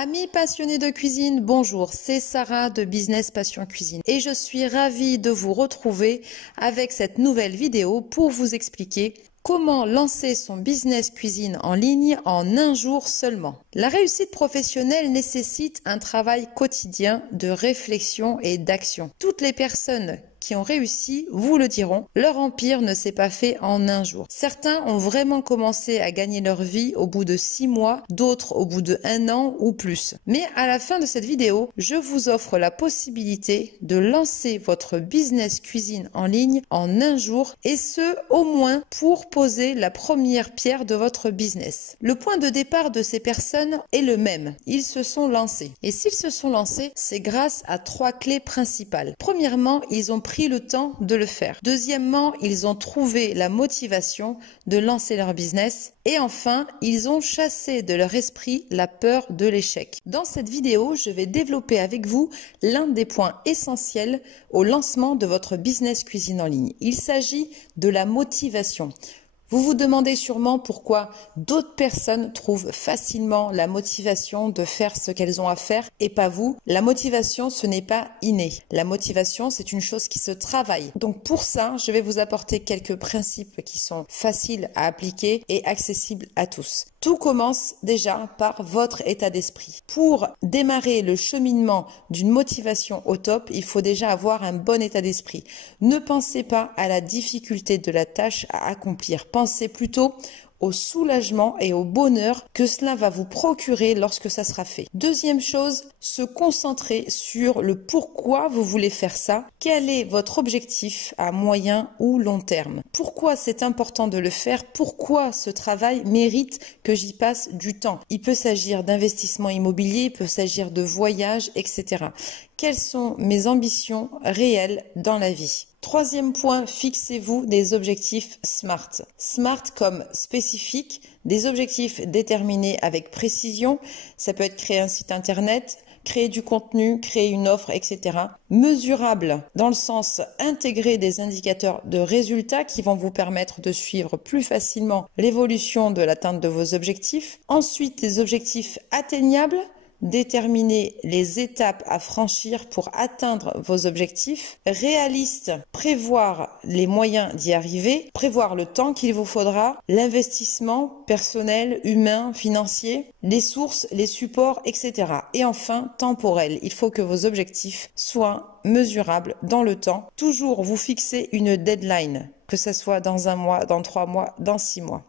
Amis passionnés de cuisine, bonjour, c'est Sarah de Business Passion Cuisine et je suis ravie de vous retrouver avec cette nouvelle vidéo pour vous expliquer comment lancer son business cuisine en ligne en un jour seulement. La réussite professionnelle nécessite un travail quotidien de réflexion et d'action. Toutes les personnes qui ont réussi vous le diront, leur empire ne s'est pas fait en un jour. Certains ont vraiment commencé à gagner leur vie au bout de 6 mois, d'autres au bout de 1 an ou plus. Mais à la fin de cette vidéo, je vous offre la possibilité de lancer votre business cuisine en ligne en un jour et ce, au moins pour poser la première pierre de votre business. Le point de départ de ces personnes est le même. Ils se sont lancés. Et s'ils se sont lancés, c'est grâce à 3 clés principales. Premièrement, ils ont pris le temps de le faire. Deuxièmement, ils ont trouvé la motivation de lancer leur business. Et enfin, ils ont chassé de leur esprit la peur de l'échec. Dans cette vidéo, je vais développer avec vous l'un des points essentiels au lancement de votre business cuisine en ligne. Il s'agit de la motivation. Vous vous demandez sûrement pourquoi d'autres personnes trouvent facilement la motivation de faire ce qu'elles ont à faire et pas vous. La motivation, ce n'est pas inné. La motivation, c'est une chose qui se travaille. Donc pour ça, je vais vous apporter quelques principes qui sont faciles à appliquer et accessibles à tous. Tout commence déjà par votre état d'esprit. Pour démarrer le cheminement d'une motivation au top, il faut déjà avoir un bon état d'esprit. Ne pensez pas à la difficulté de la tâche à accomplir. Pensez plutôt au soulagement et au bonheur que cela va vous procurer lorsque ça sera fait. Deuxième chose, se concentrer sur le pourquoi vous voulez faire ça. Quel est votre objectif à moyen ou long terme? Pourquoi c'est important de le faire? Pourquoi ce travail mérite que j'y passe du temps? Il peut s'agir d'investissement immobilier, il peut s'agir de voyage, etc. Quelles sont mes ambitions réelles dans la vie? Troisième point, fixez-vous des objectifs SMART. SMART comme spécifique, des objectifs déterminés avec précision. Ça peut être créer un site internet, créer du contenu, créer une offre, etc. Mesurable dans le sens intégrer des indicateurs de résultats qui vont vous permettre de suivre plus facilement l'évolution de l'atteinte de vos objectifs. Ensuite, des objectifs atteignables. Déterminer les étapes à franchir pour atteindre vos objectifs. Réaliste, prévoir les moyens d'y arriver, prévoir le temps qu'il vous faudra, l'investissement personnel, humain, financier, les sources, les supports, etc. Et enfin, temporel. Il faut que vos objectifs soient mesurables dans le temps. Toujours vous fixer une deadline, que ce soit dans 1 mois, dans 3 mois, dans 6 mois.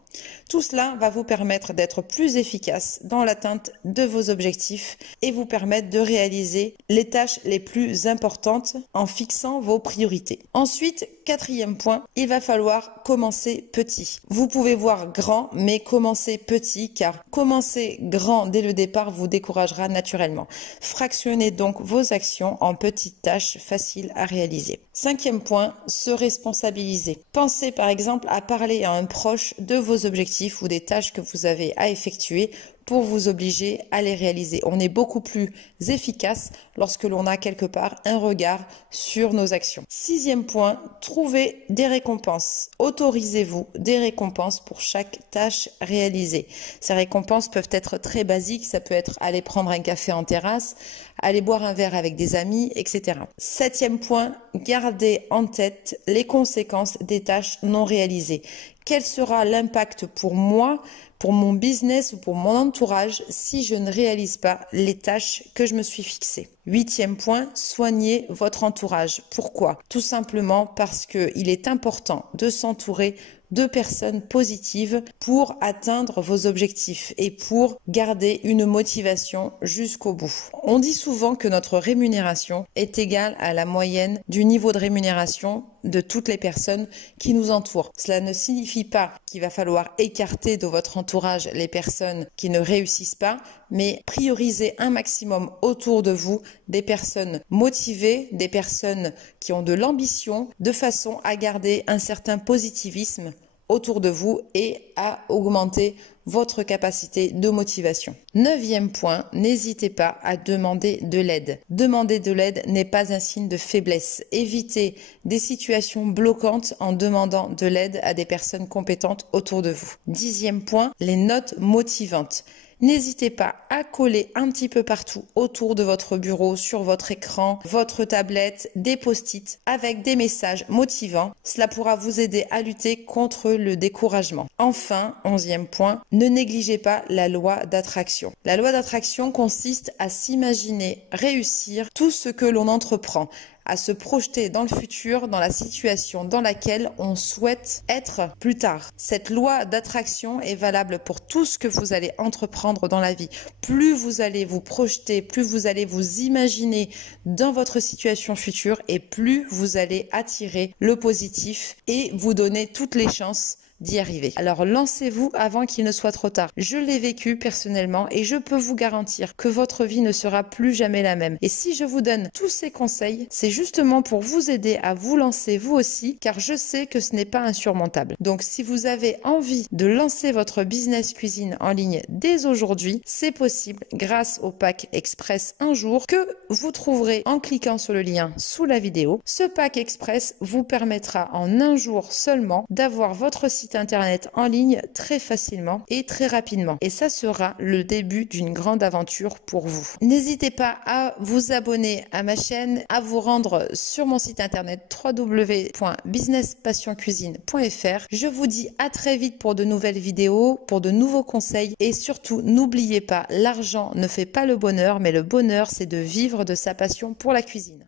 Tout cela va vous permettre d'être plus efficace dans l'atteinte de vos objectifs et vous permettre de réaliser les tâches les plus importantes en fixant vos priorités. Ensuite, quatrième point, il va falloir commencer petit. Vous pouvez voir grand, mais commencez petit car commencer grand dès le départ vous découragera naturellement. Fractionnez donc vos actions en petites tâches faciles à réaliser. Cinquième point, se responsabiliser. Pensez par exemple à parler à un proche de vos objectifs ou des tâches que vous avez à effectuer pour vous obliger à les réaliser. On est beaucoup plus efficace lorsque l'on a quelque part un regard sur nos actions. Sixième point, trouvez des récompenses. Autorisez-vous des récompenses pour chaque tâche réalisée. Ces récompenses peuvent être très basiques, ça peut être aller prendre un café en terrasse, aller boire un verre avec des amis, etc. Septième point, gardez en tête les conséquences des tâches non réalisées. Quel sera l'impact pour moi, pour mon business ou pour mon entourage si je ne réalise pas les tâches que je me suis fixées? Huitième point, soignez votre entourage. Pourquoi? Tout simplement parce qu'il est important de s'entourer de personnes positives pour atteindre vos objectifs et pour garder une motivation jusqu'au bout. On dit souvent que notre rémunération est égale à la moyenne du niveau de rémunération de toutes les personnes qui nous entourent. Cela ne signifie pas qu'il va falloir écarter de votre entourage les personnes qui ne réussissent pas, mais prioriser un maximum autour de vous des personnes motivées, des personnes qui ont de l'ambition, de façon à garder un certain positivisme autour de vous et à augmenter votre capacité de motivation. Neuvième point, n'hésitez pas à demander de l'aide. Demander de l'aide n'est pas un signe de faiblesse. Évitez des situations bloquantes en demandant de l'aide à des personnes compétentes autour de vous. Dixième point, les notes motivantes. N'hésitez pas à coller un petit peu partout autour de votre bureau, sur votre écran, votre tablette, des post-it avec des messages motivants. Cela pourra vous aider à lutter contre le découragement. Enfin, 11e point, ne négligez pas la loi d'attraction. La loi d'attraction consiste à s'imaginer réussir tout ce que l'on entreprend, à se projeter dans le futur, dans la situation dans laquelle on souhaite être plus tard. Cette loi d'attraction est valable pour tout ce que vous allez entreprendre dans la vie. Plus vous allez vous projeter, plus vous allez vous imaginer dans votre situation future et plus vous allez attirer le positif et vous donner toutes les chances d'y arriver. Alors lancez-vous avant qu'il ne soit trop tard. Je l'ai vécu personnellement et je peux vous garantir que votre vie ne sera plus jamais la même. Et si je vous donne tous ces conseils, c'est justement pour vous aider à vous lancer vous aussi, car je sais que ce n'est pas insurmontable. Donc si vous avez envie de lancer votre business cuisine en ligne dès aujourd'hui, c'est possible grâce au pack express un jour que vous trouverez en cliquant sur le lien sous la vidéo. Ce pack express vous permettra en un jour seulement d'avoir votre site internet en ligne très facilement et très rapidement. Et ça sera le début d'une grande aventure pour vous. N'hésitez pas à vous abonner à ma chaîne, à vous rendre sur mon site internet www.businesspassioncuisine.fr. Je vous dis à très vite pour de nouvelles vidéos, pour de nouveaux conseils et surtout n'oubliez pas, l'argent ne fait pas le bonheur, mais le bonheur c'est de vivre de sa passion pour la cuisine.